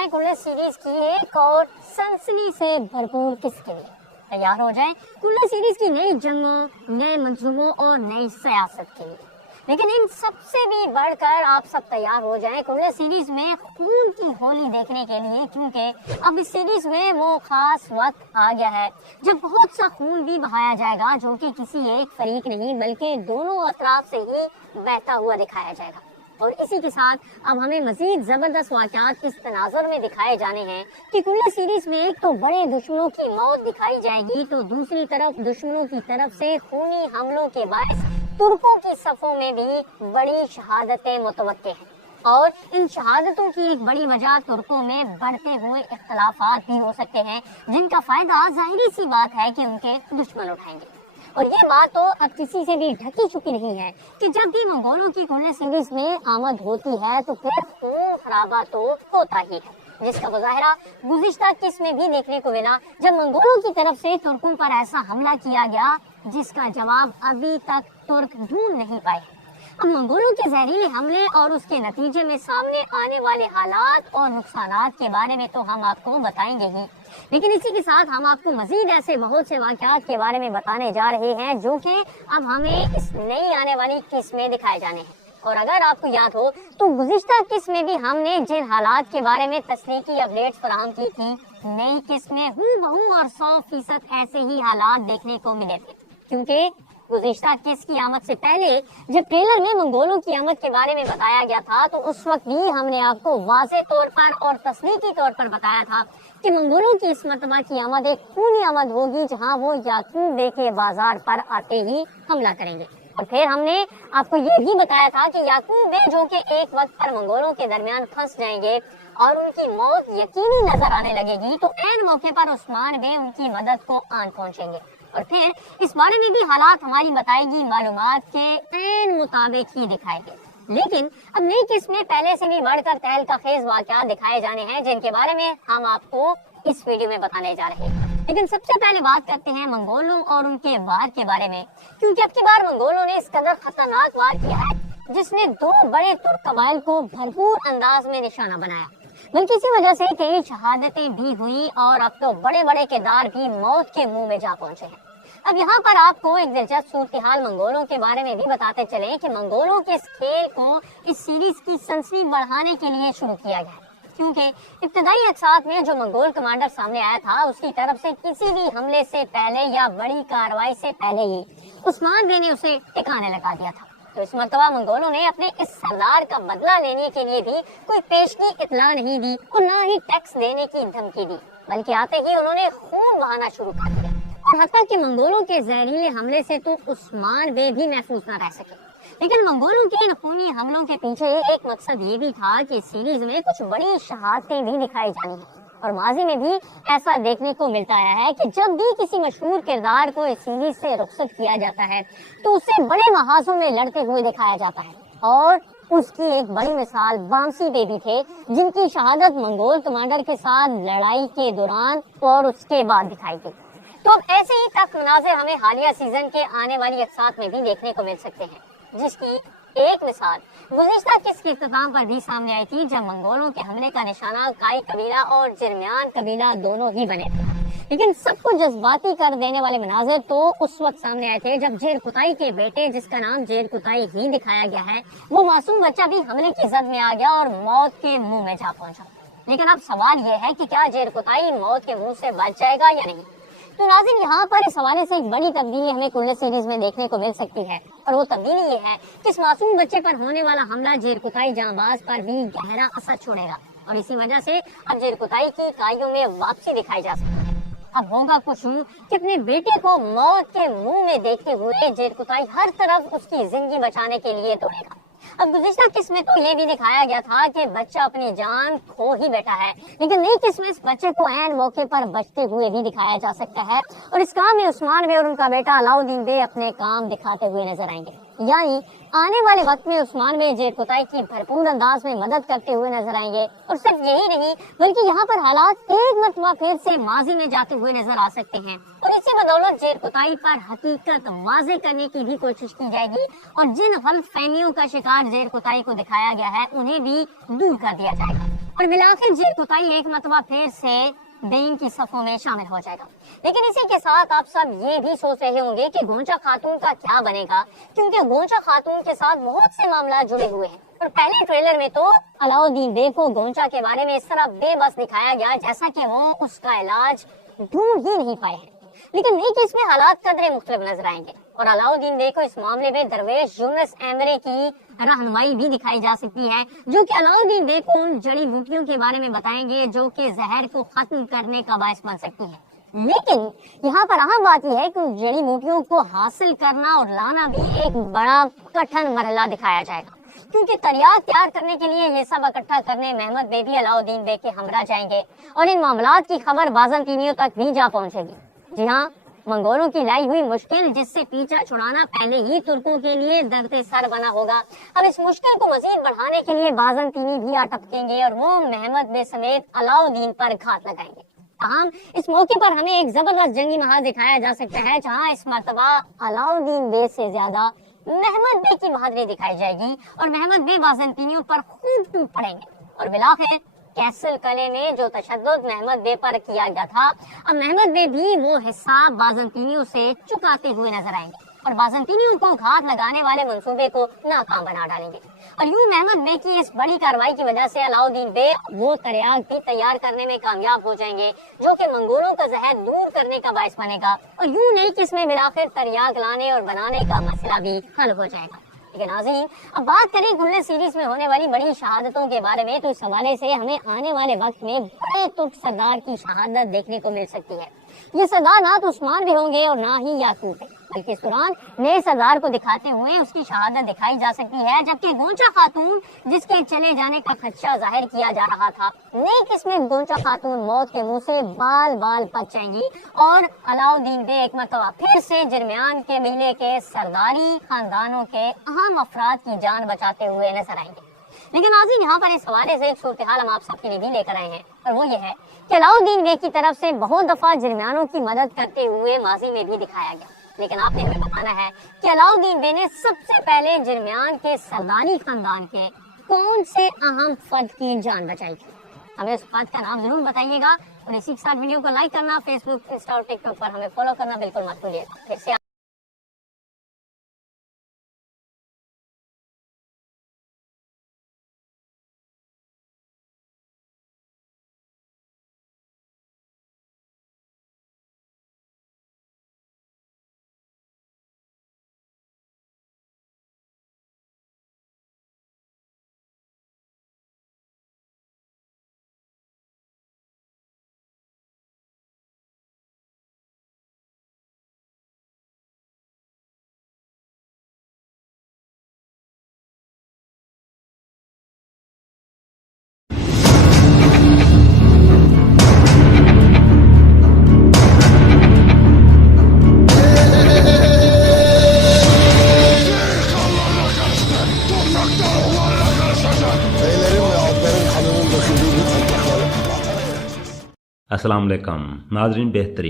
जाए कुल्ले सीरीज की एक और सनसनी से भरपूर किस के लिए। तैयार हो जाए कुल्ले सीरीज की नई जंगों, नए मंसूबों और नई सियासत के लिए। लेकिन इन सबसे भी बढ़कर आप सब तैयार हो जाएं कुल्ले सीरीज में खून की होली देखने के लिए, क्योंकि अब इस सीरीज में वो खास वक्त आ गया है जब बहुत सा खून भी बहाया जाएगा, जो कि किसी एक फरीक नहीं बल्कि दोनों अतराफ से ही बहता हुआ दिखाया जाएगा। और इसी के साथ अब हमें मजीद जबरदस्त वाक़यात इस तनाजुर में दिखाए जाने हैं कि कुल्ले सीरीज में एक तो बड़े दुश्मनों की मौत दिखाई जाएगी, तो दूसरी तरफ दुश्मनों की तरफ से खूनी हमलों के बायस तुर्कों की सफों में भी बड़ी शहादतें मुतवक्के हैं। और इन शहादतों की एक बड़ी वजह तुर्कों में बढ़ते हुए इख्तलाफात भी हो सकते हैं, जिनका फायदा जाहिर सी बात है कि उनके दुश्मन उठाएंगे। और ये बात तो अब किसी से भी ढकी छुपी नहीं है कि जब भी मंगोलों की कुल्ले सीरीज में आमद होती है तो फिर खून खराबा तो होता ही है, जिसका मुजाहरा गुज़िश्ता किस्म में भी देखने को मिला, जब मंगोलों की तरफ से तुर्कों पर ऐसा हमला किया गया जिसका जवाब अभी तक तुर्क ढूंढ नहीं पाए। अब मंगोलों के जहरीले हमले और उसके नतीजे में सामने आने वाले हालात और नुकसानात के बारे में तो हम आपको बताएंगे ही, लेकिन इसी के साथ हम आपको मजीद ऐसे बहुत से वाक़यात के बारे में बताने जा रहे हैं जो कि अब हमें इस नई आने वाली किस्म में दिखाए जाने हैं। और अगर आपको याद हो तो गुज़िश्ता किस्म में भी हमने जिन हालात के बारे में तस्लीकी अपडेट्स फराहम की थी, नई किस्म में हूबहू और 100% ऐसे ही हालात देखने को मिले थे। क्योंकि गुज़िश्ता किस की आमद से पहले जब ट्रेलर में मंगोलों की आमद के बारे में बताया गया था, तो उस वक्त भी हमने आपको वाज़े तौर पर और तस्लीकी तौर पर बताया था कि मंगोलों की इस मर्तबा की आमद एक खूनी आमद होगी, जहां वो याकूब बे के बाजार पर आते ही हमला करेंगे। और फिर हमने आपको ये भी बताया था कि याकूब बे जो कि एक वक्त पर मंगोलों के दरमियान फंस जाएंगे और उनकी मौत यकीनी नजर आने लगेगी, तो ऐन मौके पर उस्मान बे उनकी मदद को आन पहुंचेंगे। और फिर इस बारे में भी हालात हमारी बताएगी मालूमात के ऐन मुताबिक ही दिखाएंगे। लेकिन अब नई किस्म में पहले से भी बढ़कर तहलका खेज वाक़यात दिखाए जाने हैं, जिनके बारे में हम आपको इस वीडियो में बताने जा रहे हैं। लेकिन सबसे पहले बात करते हैं मंगोलों और उनके वार के बारे में, क्योंकि अब की बार मंगोलों ने इस कदर खतरनाक वार किया है जिसने दो बड़े तुर्क कबाइल को भरपूर अंदाज में निशाना बनाया, बल्कि इसी वजह से कई शहादतें भी हुई और अब तो बड़े बड़े किरदार भी मौत के मुंह में जा पहुंचे हैं। अब यहाँ पर आपको एक दिलचस्प सूरत हाल मंगोलों के बारे में भी बताते चले कि मंगोलों के इस खेल को इस सीरीज की सनसनी बढ़ाने के लिए शुरू किया गया है, क्योंकि इब्तदाई अक्सात में जो मंगोल कमांडर सामने आया था उसकी तरफ से किसी भी हमले से पहले या बड़ी कार्रवाई से पहले ही उस्मान बे ने उसे ठिकाने लगा दिया था। तो इस मर्तबा मंगोलों ने अपने इस सरदार का बदला लेने के लिए भी कोई पेशगी इतला नहीं दी और न ही टैक्स देने की धमकी दी, बल्कि आते ही उन्होंने खून बहाना शुरू कर दिया। और हत्ता कि मंगोलों के जहरीले हमले से तो उस्मान बे भी महफूज न रह सके, लेकिन मंगोलों के इन खूनी हमलों के पीछे एक मकसद ये भी था कि सीरीज में कुछ बड़ी शहादतें भी दिखाई जानी है। और माजी में भी ऐसा देखने को मिलता आया है कि जब भी किसी मशहूर किरदार को इस सीरीज से रुखसत किया जाता है तो उसे बड़े महाजों में लड़ते हुए दिखाया जाता है। और उसकी एक बड़ी मिसाल बामसी बे भी थे, जिनकी शहादत मंगोल कमांडर के साथ लड़ाई के दौरान और उसके बाद दिखाई गई। तो अब ऐसे ही तक मनाज़िर हमें हालिया सीजन के आने वाली अक्सात में भी देखने को मिल सकते हैं, जिसकी एक मिसाल गुज़िश्ता किस के इख्तिताम पर भी सामने आई थी, जब मंगोलों के हमले का निशाना काई कबीला और जिरमियान कबीला दोनों ही बने थे। लेकिन सबको जज्बाती कर देने वाले मनाजिर तो उस वक्त सामने आए थे जब जेर कुताई के बेटे, जिसका नाम जेर कुताई ही दिखाया गया है, वो मासूम बच्चा भी हमले की जद में आ गया और मौत के मुंह में जा पहुंचा। लेकिन अब सवाल ये है कि क्या जेर कुताई मौत के मुंह से बच जाएगा या नहीं। तो नाज़रीन, यहाँ पर इस हवाले से एक बड़ी तब्दीली हमें कुल्ले सीरीज में देखने को मिल सकती है, और वो तब्दीली ये है कि इस मासूम बच्चे पर होने वाला हमला जेर कुताई जांबाज पर भी गहरा असर छोड़ेगा, और इसी वजह से अब जेर कुताई की कायों में वापसी दिखाई जा सकती है। अब होगा कुछ यूं कि अपने बेटे को मौत के मुंह में देखते हुए जेर कुताई हर तरफ उसकी जिंदगी बचाने के लिए दौड़ेगा। अब गुज़िश्ता किस्म में तो ये भी दिखाया गया था कि बच्चा अपनी जान खो ही बैठा है, लेकिन नई किस्म इस बच्चे को ऐन मौके पर बचते हुए भी दिखाया जा सकता है, और इस काम में उस्मान बे और उनका बेटा अलाउद्दीन बे अपने काम दिखाते हुए नजर आएंगे। यानी आने वाले वक्त में उस्मान बे जेर कुताई की भरपूर अंदाज में मदद करते हुए नजर आएंगे। और सिर्फ यही नहीं, बल्कि यहाँ पर हालात एक मरतबा फिर से माजी में जाते हुए नजर आ सकते हैं, और इसी बदौलत जेर कुताई पर हकीकत वाज़े करने की भी कोशिश की जाएगी, और जिन गलतफहमियों का शिकार जेर कुताई को दिखाया गया है उन्हें भी दूर कर दिया जाएगा। اور بالآخر جیل کوتاہی ایک مرتبہ پھر سے بینگ کی صفوں میں شامل ہو جائے گا۔ لیکن اسی کے ساتھ آپ سب یہ بھی سوچ رہے ہوں گے کہ گونچا خاتون کا کیا بنے گا، کیونکہ گونچا خاتون کے ساتھ بہت سے معاملات جڑے ہوئے ہیں۔ اور پہلے ٹریلر میں تو علاؤالدین بے کو گونچا کے بارے میں اس طرح بے بس دکھایا گیا جیسا کہ وہ اس کا علاج ڈھونڈ ہی نہیں پائے ہیں، لیکن نہیں کہ اس میں حالات قدرے مختلف نظر آئیں گے اور علاؤالدین بے کو اس معاملے میں درویش یونس ایمرے کی رہنمائی بھی دکھائی جا سکتی ہے، جو کہ علاؤالدین بے کو ان جڑی بوٹیوں کے بارے میں بتائیں گے جو کہ زہر کو ختم کرنے کا باعث بن سکتی ہے۔ لیکن یہاں پر اہم بات یہ ہے کہ جڑی بوٹیوں کو حاصل کرنا اور لانا بھی ایک بڑا کٹھن مرحلہ دکھایا جائے گا، کیونکہ تریاک تیار کرنے کے لیے یہ سب اکٹھا کرنے محمد بے بھی علاؤالدین بے کے ہمراہ جائیں گے اور ان معاملات کی خبر بازنطینیوں تک بھی جا پہنچے گی۔ جی ہاں، منگولوں کی لائی ہوئی مشکل جس سے پیچھا چھڑانا پہلے ہی ترکوں کے لیے درد سر بنا ہوگا، اب اس مشکل کو مزید بڑھانے کے لیے بازنطینی بھی آ ٹپکیں گے اور وہ محمد بے سمیت علاؤالدین پر گھات لگائیں گے۔ تاہم اس موقع پر ہمیں ایک زبردست جنگی محاذ دکھایا جا سکتا ہے جہاں اس مرتبہ علاؤالدین بے سے زیادہ محمد بے کی بہادری دکھائی جائے گی اور محمد بے بازنطینیوں پر خوب ٹوٹ پڑیں گے اور بالآخر کیسل قلعے میں جو تشدد محمد بے پر کیا گیا تھا، اب محمد بے بھی وہ حساب بازنطینیوں سے چکاتے ہوئے نظر آئیں گے اور بازنطینیوں کو گھات لگانے والے منصوبے کو ناکام بنا ڈالیں گے۔ اور یوں محمد بے کی اس بڑی کارروائی کی وجہ سے علاؤالدین بے وہ تریاک بھی تیار کرنے میں کامیاب ہو جائیں گے جو کہ منگولوں کا زہر دور کرنے کا باعث بنے گا، اور یوں نہیں کہ اس میں بالآخر تریاک لانے اور بنانے کا مسئلہ بھی حل ہو جائے گا۔ لیکن ناظرین، اب بات کریں گلے سیریز میں ہونے والی بڑی شہادتوں کے بارے میں، تو اس حوالے سے ہمیں آنے والے وقت میں بڑے ترک سردار کی شہادت دیکھنے کو مل سکتی ہے۔ یہ سردار نہ تو عثمان بھی ہوں گے اور نہ ہی یعقوب بھی، بلکہ اس دوران نئے سردار کو دکھاتے ہوئے اس کی شہادت دکھائی جا سکتی ہے، جبکہ گونچا خاتون جس کے چلے جانے کا خدشہ ظاہر کیا جا رہا تھا، نئی قسم گونچا خاتون موت کے منہ سے بال بال بچ جائیں گی اور علاؤالدین بے ایک مرتبہ پھر سے جرمیان کے قبیلے کے سرداری خاندانوں کے اہم افراد کی جان بچاتے ہوئے نظر آئیں گے۔ لیکن ناظرین، یہاں پر اس حوالے سے ایک صورتحال ہم آپ سب کے لیے بھی لے کر آئے ہیں، اور وہ یہ ہے کہ علاؤالدین بے کی طرف سے بہت دفعہ جرمیانوں کی مدد کرتے ہوئے ماضی میں بھی دکھایا گیا، لیکن آپ نے ہمیں بتانا ہے کہ علاؤالدین بے نے سب سے پہلے جرمیان کے سرداری خاندان کے کون سے اہم فرد کی جان بچائی تھی۔ ہمیں اس فرد کا نام ضرور بتائیے گا اور اسی کے ساتھ ویڈیو کو لائک کرنا، فیس بک، انسٹا اور ٹک ٹاک پر ہمیں فالو کرنا بالکل مت بھولیے۔ پھر سے السلام علیکم ناظرین، بہترین